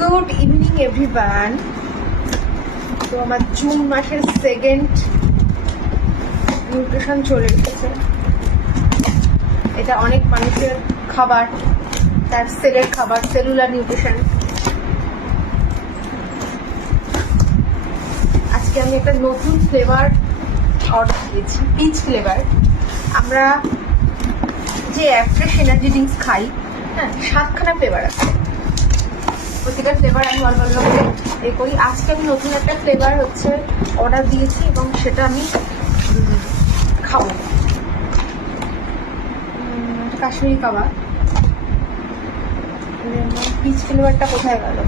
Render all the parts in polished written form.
Good evening everyone. তো আমার June মাসের সেকেন্ড নিউট্রিশন চলে এসেছে। এটা অনেক মানুষের খাবার, তার সেলের খাবার, সেলুলার নিউট্রিশন। আজকে আমি একটা নতুন ফ্লেভার অর্ডার দিয়েছি, পিচ ফ্লেভার। আমরা যে ফ্রেশ এনার্জি ড্রিঙ্কস খাই, হ্যাঁ, 7খানা ফ্লেভার আছে। প্রতিটা ফ্লেভার আমি অল্প অল্প করে এ করি। আজকে আমি নতুন একটা ফ্লেভার অর্ডার দিয়েছি এবং সেটা আমি খাবো। কাশ্মীরি কাবাব। পিচ ফ্লেভারটা কোথায় গেল?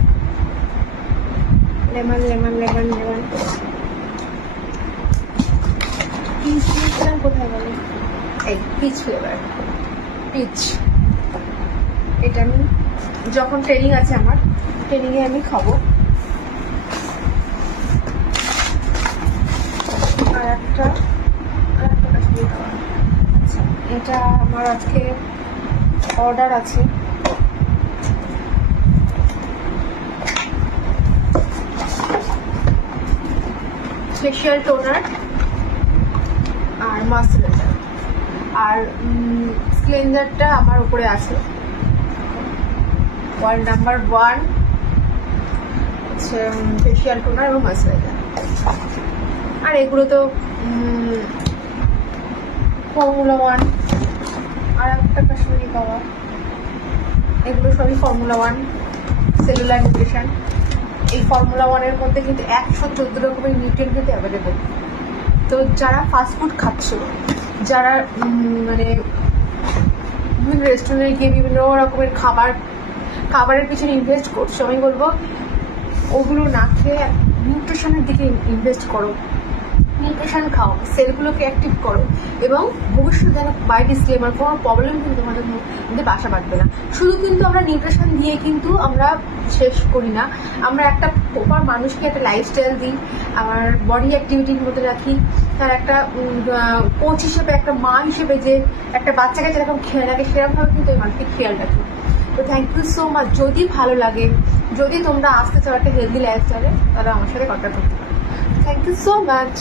Lemon lemon lemon lemon peach flavour কোথায় গেল? এই পিচ ফ্লেভার, পিচ। এটা আমি যখন ট্রেনিং আছে, আমার ট্রেনিংয়ে আমি খাবো। আর একটা কাশ্মীরি কাবাব। আচ্ছা, এটা আমার আজকে অর্ডার আছে। ফেশিয়াল টোনার আর ময়শ্চারাইজার আর ক্লিনজারটা আমার উপরে আছে। নাম্বার 1 হচ্ছে ফেশিয়াল টোনার এবং ময়শ্চারাইজার। আর এগুলো তো ফর্মুলা 1 আর একটা কাশ্মীরি কাবাব। এগুলো সবই ফর্মুলা 1 সেলুলার নিউট্রিশন। এই ফর্মুলা 1-এর মধ্যে কিন্তু 114 রকমের নিউট্রিয়েন্ট কিন্তু অ্যাভেলেবেল। তো যারা ফাস্টফুড খাচ্ছ, যারা মানে বিভিন্ন রেস্টুরেন্টে গিয়ে বিভিন্ন রকমের খাবারের পিছনে ইনভেস্ট করছো, আমি বলবো ওগুলো না খেয়ে নিউট্রিশনের দিকে ইনভেস্ট করো। নিউট্রিশন খাও, সেলগুলোকে অ্যাক্টিভ করো এবং ভবিষ্যৎ যেন বাই ডিসক্লেমার কোনো প্রবলেম কিন্তু তোমাদের মধ্যে বাসা বাঁধবে না। শুধু কিন্তু আমরা নিউট্রিশন দিয়ে কিন্তু আমরা শেষ করি না। আমরা একটা প্রপার মানুষকে একটা লাইফস্টাইল দিই, আমার বডি অ্যাক্টিভিটির মধ্যে রাখি, তার একটা কোচ হিসেবে, একটা মা হিসেবে যে একটা বাচ্চাকে যেরকম খেয়াল রাখে সেরকমভাবে কিন্তু ওই মানুষকে খেয়াল রাখি। তো থ্যাংক ইউ সো মাচ। যদি ভালো লাগে, যদি তোমরা আসতে চাও একটা হেলদি লাইফস্টাইলে, তাহলে আমার সাথে কন্ট্যাক্ট করতে পারো। Thank you so much.